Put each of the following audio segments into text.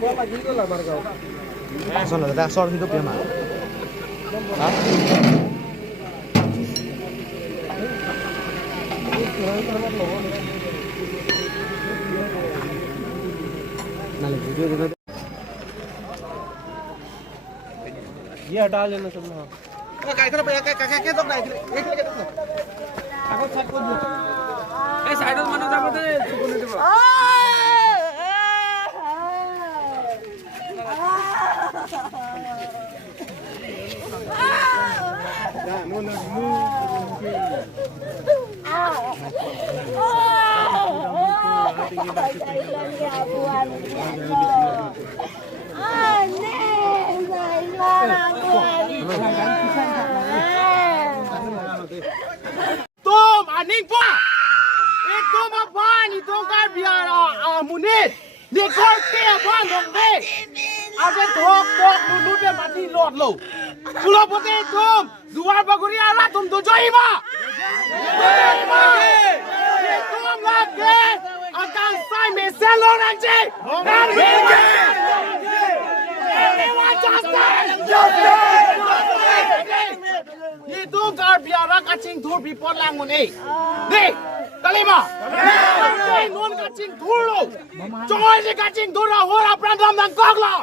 Gua lagi itu lah marga. Son là ta son hidup ya mà. ये हटा लेना सब ना Cái tóc này cái tóc này. এখন সাইড করে দিও এই সাইডের মানুষ যাবে কোনে দেব না নো না নো Tôm anh ninh qua. Ít tôm mà phan thì tôm cái bia munit. Đi coi kia phan đồng đi. Cái thuốc nút bên mặt đi lọt lẩu. Cứ lo bớt đi tôm. Dù ai bao guri ala tôm tôi chơi mà. Tôm là cái. Càng sai mẹ xe lon anh chị. Càng biết cái. Everyone justice. Itu biara kacing tur bipot langun Nih, kalima. Nih, non kacing tur lo. Coy si kacing tur lah, hora prantam dan kok lo.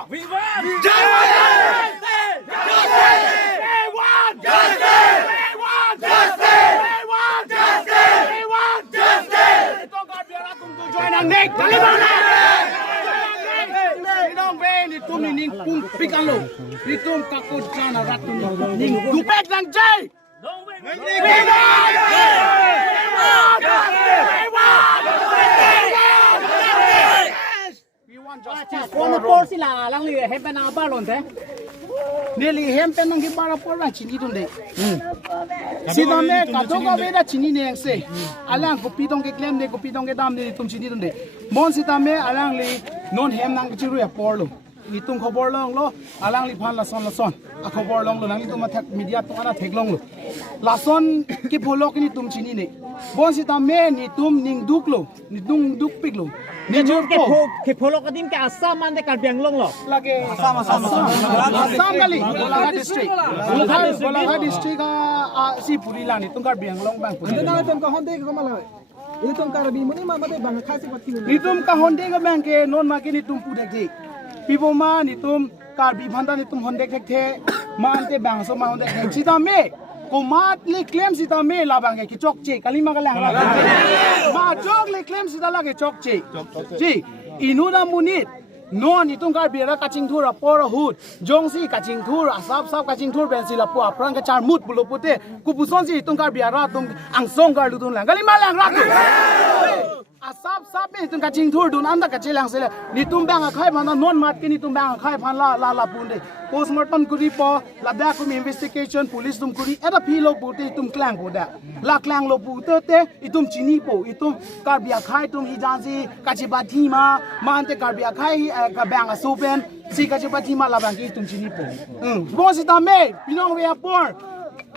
Itu biara tunggu joy nang nih, kalima lah. Tum ni ning pung pikan lo. Tum kakut jana ratu ning dupek nang jay. Kung por sila lang li hempen na balon te. Neli hempen nang gibara por lang chini tunde. Sida me katoga beda chini ne se. Alang ko pitong ke klem ne ko pitong ke dam ne tum chini tunde. Mon sida me alang li non hem nang chiru ya por lo. Itung khobor long lo alang li phan la son a khobor long lo nang itum athak media to ana thek long lo la son ki bolok ni tum chini ne bon si ta me ni tum ning duk lo ni dung duk pik lo ni jur ke polok adim ke asam man de kalbiang long lo. lage asam gali golagha district a si puri la ni tum kar biang long bang puri na tum ka honde ko mala ini tum kar bi muni ma mate bang khasi pati ni tum ka honde ga bang ke non ma ke ni tum pu de Pipo ma ni tum kar bi phanda ni tum honde khek the ma ante bang so ma honde khek sita me ko mat le claim sita me la bang ke chok che kalima ka lang la ma chok le claim sita la ke chok che ji inuna munit no ni tum kar bi ra kaching thura por hut jongsi kaching thur asap kaching thur ben sila po aprang ka char mut bulo pote ku puson si tum kar bi ra tum angsong kar lu tum lang kalima lang ra tu asap me tum kaching thur dun anda ka chelang sele ni tum bang a khai bana non mat ke ni tum bang a khai phan la punde postmortem kuri po la da kum investigation police tum kuri eta philo pute tum klang poda la klang lo pute te itum chini po itum karbia khai tum ijansi kachibathi ma mante karbia khai ka bang a sopen si kachibathi ma la bang ki tum chini po bosita me pinong we por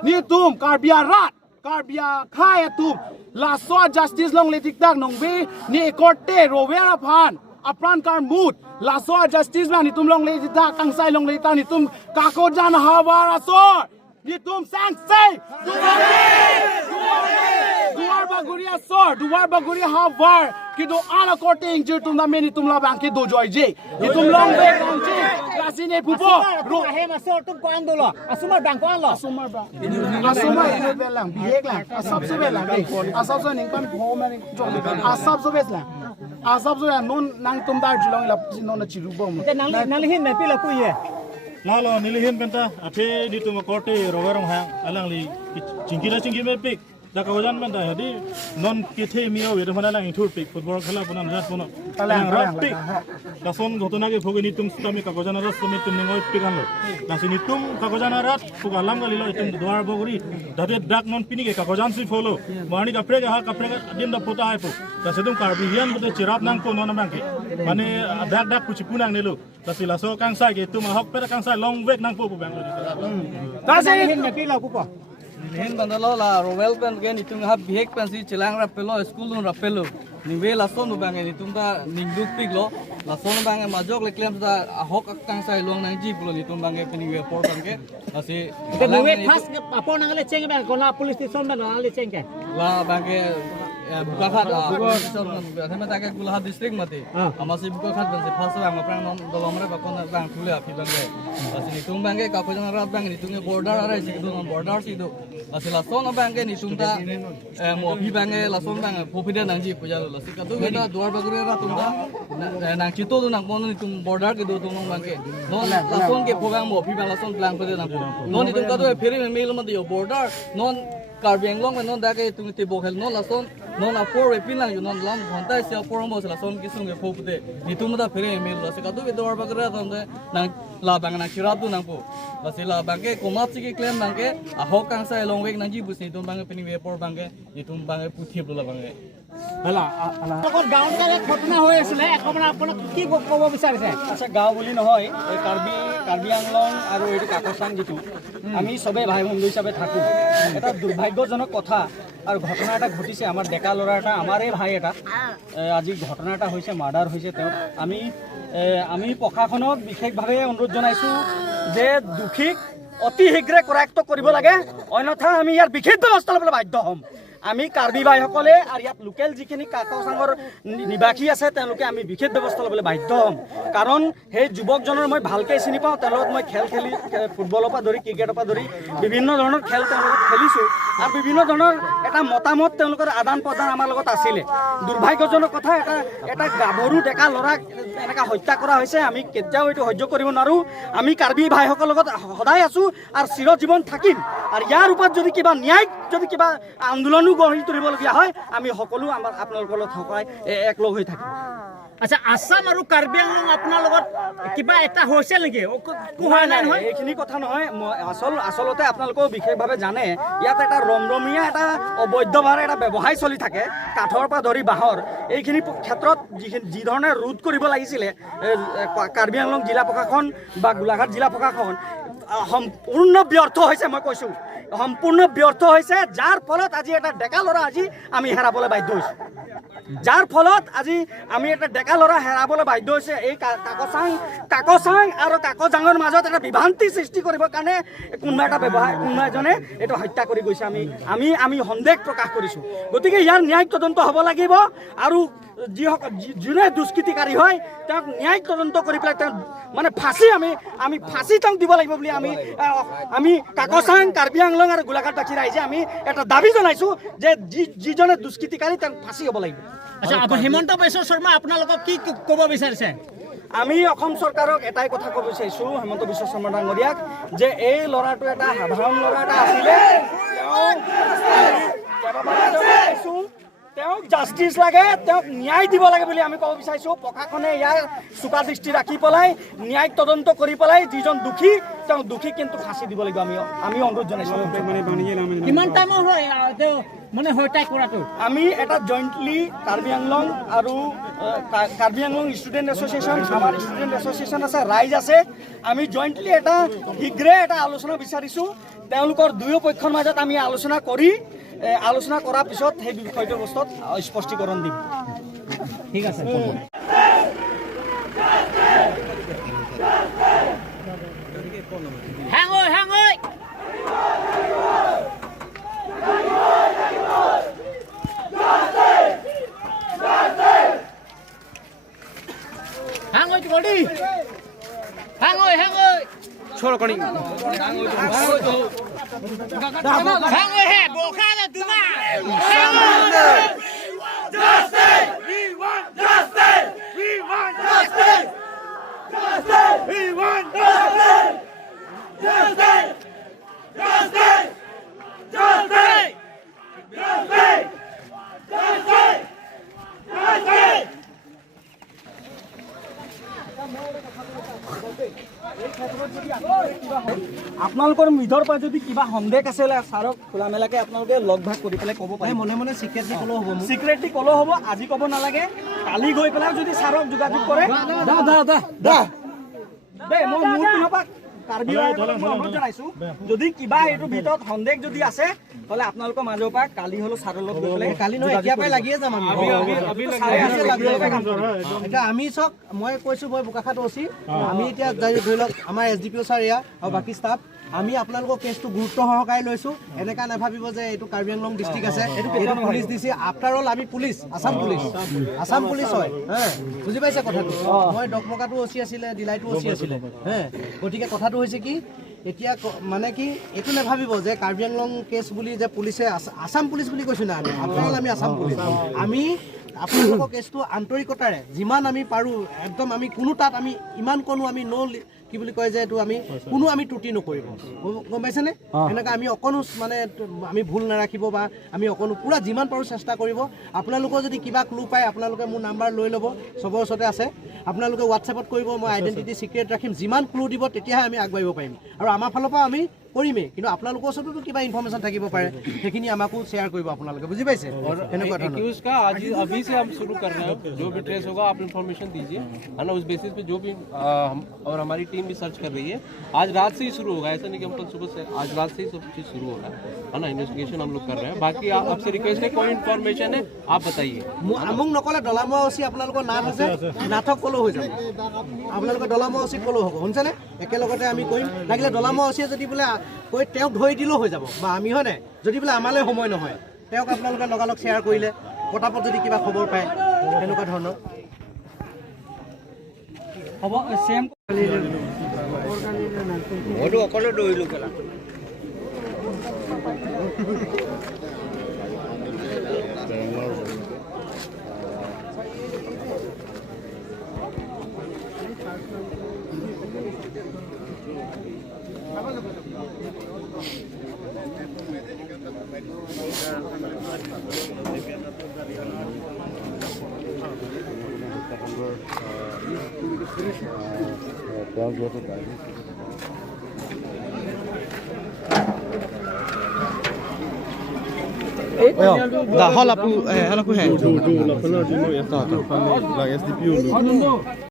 ni tum karbia rat karbia khai tum la so justice long letik dak nong we ni korte rovera phan apran kar mood la so justice man ni tum long letik dak kang sai long letik ni tum ka ko jan hawara so ni tum sang say duar baguria so duar baguria havar ki do ala korte injur tum na me ni tum la bang ki do joy je ni tum long we kang je la sine pupo Ro he ma so tum ko ando lo. Asumar bang ko an lo. asumar ino belang bihek lang asap so belang asap so ning pan ho ma ning asap so beslang asap so non nang tum dar jilong la non na chiru bom Te nang hin me pila ku ye. Lalo nilihin penta ate dito makorte rowerong hang alang li cinggi me pik da kawajan penta hadi non kithe mio we do lang thur pik football khela puna najat puna alang rat pik da son ghotona ke phogeni tum stami kawajan rat stami tum ningoi pik anlo da sini tum kawajan rat puga lam gali lo tum dwar boguri date dak non pini ke kawajan si follow mani kapre ga din da pota hai pu da sedum karbi hian bote chirap nang ko non bangke mane dak puchi punang nelo da sila so kang sai ke tum hok pera kang sai long wek nang pu bang lo ta se Hin me pila ku po. Lihin bandalo la Royal Pen gen itung hab bihek pensi cilang rapelo school nun rapelo niwe lason nu bangen itung ta ningduk piglo lason bangen majok leklem ta ahok akang sai luang nang ji pulo itung bangen peniwe por bangen asi Duit khas apa nang le ceng ba kola police station ba nang le ceng ke. la bangen Bukakhat sama tak ke Gulahat district mati. Amasi Bukakhat benci fasa bang apa yang dalam mereka kon bang tulia api bangke. Asi nitung bangke kako jangan rat bang nitungnya border ada sih itu border sih itu. Asi lason bangke nitung ta mau api bangke lason bang popida nangji puja lo. Asi katu kita dua bagure rat tungga nang cito tu nang pon nitung border ke dua tungong bangke. Non lason ke pobang mau api bang lason pelang pada nang pon. Non nitung katu feri memil mati yo border non Karbi Anglong non dake tung tibo hel non lason non apor repilang yo non lam honta sia apor mo lason kisung ke popde nitung mata feri memil lo. Asi katu kita dua bagure rat nang la bang nang kirap tu nang po. Asi la bangke komat sih klaim bangke ahok kang sai long wek nang ji bus nitung bangke peni vapor bangke nitung bangke putih bola bangke. Lokon gaঁৱত কালে ঘটনা হৈ আছিলে এখন আপোনাক কি ক'ব বিচাৰিছে আচ্ছা গাঁও বুলি নহয় এই কাৰ্বি আংলং আৰু এইটো কাকচাং যিটো আমি চবেই ভাই বন্ধু হিচাপে থাকোঁ এটা দুৰ্ভাগ্যজনক কথা আৰু ঘটনা এটা ঘটিছে আমাৰ ডেকা ল'ৰা এটা আমাৰে ভাই এটা আজি ঘটনা এটা হৈছে মাৰ্ডাৰ হৈছে তেওঁ আমি প্ৰশাসনক বিশেষভাৱে অনুৰোধ জনাইছোঁ যে দোষীক অতি শীঘ্ৰে কৰায়ত্ব কৰিব লাগে অন্যথা আমি ইয়াৰ বিশেষ ব্যৱস্থা ল'বলৈ বাধ্য হ'ম আমি কাৰ্বি ভাইসকলে আৰু ইয়াত লোকেল যিখিনি কাকচাঙৰ নিবাসী আছে তেওঁলোকে আমি বিশেষ ব্যৱস্থা ল'বলৈ বাধ্য হ'ম কাৰণ সেই যুৱকজনৰ মই ভালকৈ চিনি পাওঁ তেওঁৰ লগত মই খেল খেলি ফুটবলৰ পৰা ধৰি ক্ৰিকেটৰ পৰা ধৰি বিভিন্ন ধৰণৰ খেল তেওঁৰ লগত খেলিছোঁ আৰু বিভিন্ন ধৰণৰ এটা মতামত তেওঁলোকৰ আদান প্ৰদান আমাৰ লগত আছিলে দুৰ্ভাগ্যজনক কথা এটা গাভৰু ডেকা ল'ৰাক এনেকৈ হত্যা কৰা হৈছে আমি কেতিয়াও এইটো সহ্য কৰিব নোৱাৰোঁ আমি কাৰ্বি ভাইসকলৰ লগত সদায় আছোঁ আৰু চিৰজীৱন থাকিম আৰু ইয়াৰ ওপৰত যদি কিবা ন্যায়িক যদি কিবা আন্দোলনো গঢ়ি তুলিবলগীয়া হয় আমি সকলো আমাৰ আপোনালোকৰ লগত সহায় একলগ হৈ থাকিম আচ্ছা আসাম আৰু কাৰ্বি আংলং আপোনাৰ লগত কিবা এটা হৈছে নেকি কোৱা নাই নহয় এইখিনি কথা নহয় আচলতে আপোনালোকেও বিশেষভাৱে জানে ইয়াত এটা ৰমৰমীয়া এটা অবৈধভাৱে এটা ব্যৱসায় চলি থাকে কাঠৰ পৰা ধৰি বাঁহৰ এইখিনি ক্ষেত্ৰত যি ধৰণে ৰোধ কৰিব লাগিছিলে কাৰ্বি আংলং জিলা প্ৰশাসন বা গোলাঘাট জিলা প্ৰশাসন সম্পূৰ্ণ ব্যৰ্থ হৈছে মই কৈছোঁ সম্পূৰ্ণ ব্যৰ্থ হৈছে যাৰ ফলত আজি এটা ডেকা ল'ৰা আজি আমি হেৰাবলৈ বাধ্য হৈছোঁ যাৰ ফলত আজি আমি এটা ডেকা ল'ৰা হেৰাবলৈ বাধ্য হৈছে এই কাকচাং আৰু কাকজাঙৰ মাজত এটা বিভ্ৰান্তি সৃষ্টি কৰিবৰ কাৰণে কোনোবা এজনে এইটো হত্যা কৰি গৈছে আমি সন্দেহ প্ৰকাশ কৰিছোঁ গতিকে ইয়াৰ ন্যায়িক তদন্ত হ'ব লাগিব আৰু যোনে দুষ্কৃতিকাৰী হয় তেওঁক ন্যায়িক তদন্ত কৰি পেলাই তেওঁ মানে ফাঁচি আমি ফাঁচি তেওঁক দিব লাগিব বুলি আমি কাকচাং কাৰ্বি আংলং আৰু গোলাঘাটবাসী ৰাইজে আমি এটা দাবী জনাইছোঁ যে যিজনে দুষ্কৃতিকাৰী তেওঁক ফাঁচি হ'ব লাগিব আচ্ছা হিমন্ত বিশ্ব শৰ্মা আপোনালোকক কি ক'ব বিচাৰিছে আমি অসম চৰকাৰক এটাই কথা ক'ব বিচাৰিছোঁ হিমন্ত বিশ্ব শৰ্মা ডাঙৰীয়াক যে এই ল'ৰাটো এটা সাধাৰণ ল'ৰা এটা আছিলে তেওঁক জাষ্টিছ লাগে তেওঁক ন্যায় দিব লাগে বুলি আমি ক'ব বিচাৰিছোঁ প্ৰশাসনে ইয়াৰ চোকা দৃষ্টি ৰাখি পেলাই ন্যায়িক তদন্ত কৰি পেলাই যিজন দোষী তেওঁক দোষী কিন্তু ফাঁচি দিব লাগিব আমি অনুৰোধ জনাইছোঁ কিমান টাইমৰ হয় মানে হত্যা কৰাটো আমি এটা জইণ্টলি কাৰ্বি আংলং আৰু কাৰ্বি আংলং ষ্টুডেণ্ট এছ'চিয়েশ্যন আমাৰ ষ্টুডেণ্ট এছ'চিয়েশ্যন আছে ৰাইজ আছে আমি জইণ্টলি এটা শীঘ্ৰে এটা আলোচনা বিচাৰিছোঁ তেওঁলোকৰ দুয়ো পক্ষৰ মাজত আমি আলোচনা কৰাৰ পিছত সেই বিষয়টোৰ বস্তুত স্পষ্টীকৰণ দিম ঠিক আছে छोड़ करी আপোনালোকৰ মিধৰ পৰা যদি কিবা সন্দেহ আছে ছাৰক খোলা মেলাকে আপোনালোকে লগ ভাগ কৰি পেলাই ক'ব পাৰে মনে মনে চিক্ৰেটলি ক'লেও হ'ব আজি ক'ব নালাগে কালি গৈ পেলাই যদি ছাৰক যোগাযোগ কৰে দেই মই মোৰ পিনৰ পৰা কাৰ্বি আংলঙক মই অনুৰোধ জনাইছোঁ যদি কিবা এইটোৰ ভিতৰত সন্দেহ যদি আছে তাহলে আপোনালোকৰ মাজৰ পৰা কালি হলো ছাৰৰ লগত গৈ পেলাই কালি নহয় এতিয়া পৰাই লাগিয়ে যাম আমি এতিয়া আমি চাওক মই কৈছোঁ মই বোকাখাট অচি আমি এতিয়া ধৰি লওক আমাৰ SDPO ছাৰ এয়া আৰু বাকী ষ্টাফ আমি আপোনালোকৰ কেছটো গুৰুত্ব সহকাৰে লৈছোঁ এনেকা নাভাবিব যে এইটো কাৰ্বি আংলং ডিষ্ট্ৰিক্ট আছে এইটো পুলিচ দিছে আফটাৰ অল আমি পুলিচ আছাম পুলিচ হয় বুজি পাইছে কথাটো মই ডকমকাটো অচি আছিলে ডিলাইটো অচি আছিলে গতিকে কথাটো হৈছে কি এতিয়া মানে কি এইটো নাভাবিব যে কাৰ্বি আংলং কেছ বুলি যে পুলিচে আছাম পুলিচ বুলি কৈছোঁ না আমি আফটাৰ অল আমি আছাম পুলিচ আমি আপোনালোকৰ কেছটো আন্তৰিকতাৰে যিমান আমি পাৰোঁ একদম আমি কোনো তাত আমি ইমান কোনো আমি কি বুলি কয় যে এইটো আমি কোনো আমি ত্ৰুটি নকৰিব গম পাইছেনে এনেকৈ আমি অকণো মানে আমি ভুল নাৰাখিব বা আমি অকণো পূৰা যিমান পাৰোঁ চেষ্টা কৰিব আপোনালোকৰ যদি কিবা ক্লু পায় আপোনালোকে মোৰ নাম্বাৰ লৈ ল'ব চবৰ ওচৰতে আছে আপোনালোকে হোৱাটছএপত কৰিব মই আইডেণ্টিটি চিক্ৰেট ৰাখিম যিমান ক্লু দিব তেতিয়াহে আমি আগবাঢ়িব পাৰিম আৰু আমাৰ ফালৰ পৰা আমি কৰিমেই কিন্তু আপোনালোকৰ ওচৰতো কিবা ইনফৰমেশ্যন থাকিব পাৰে সেইখিনি আমাকো শ্বেয়াৰ কৰিব আপোনালোকে বুজি পাইছে এনেকুৱা ধৰণৰ उसका आज अभी से हम शुरू कर रहे हैं जो भी ट्रेस होगा आप इन्फॉर्मेशन दीजिए है ना उस बेसिस पे जो भी और हमारी टीम भी सर्च कर रही है आज रात से ही शुरू होगा ऐसा नहीं कि हम कल सुबह से आज रात से ही सब चीज़ शुरू हो रहा है ना इन्वेस्टिगेशन हम लोग कर रहे हैं बाकी आपसे रिक्वेस्ट है कोई इन्फॉर्मेशन है आप बताइए মোক নকলে ডলামৰা অচি আপোনালোকৰ নাথ আছে নাথক ক'লেও হৈ যাব আপোনালোকৰ ডলামৰা অচিত ক'লেও হ'ব শুনিছেনে একেলগতে আমি কৰিম লাগিলে ডলামৰা অচিয়ে যদি বোলে কৈ তেওঁক ধৰি দিলেও হৈ যাব বা আমি হয় নাই যদি বোলে আমালৈ সময় নহয় তেওঁক আপোনালোকে লগালগ শ্বেয়াৰ কৰিলে পটাপট যদি কিবা খবৰ পায় তেনেকুৱা ধৰণৰ হ'ব চেম মইতো অকলে দৌৰিলোঁ কেলা hol apa hello ku hai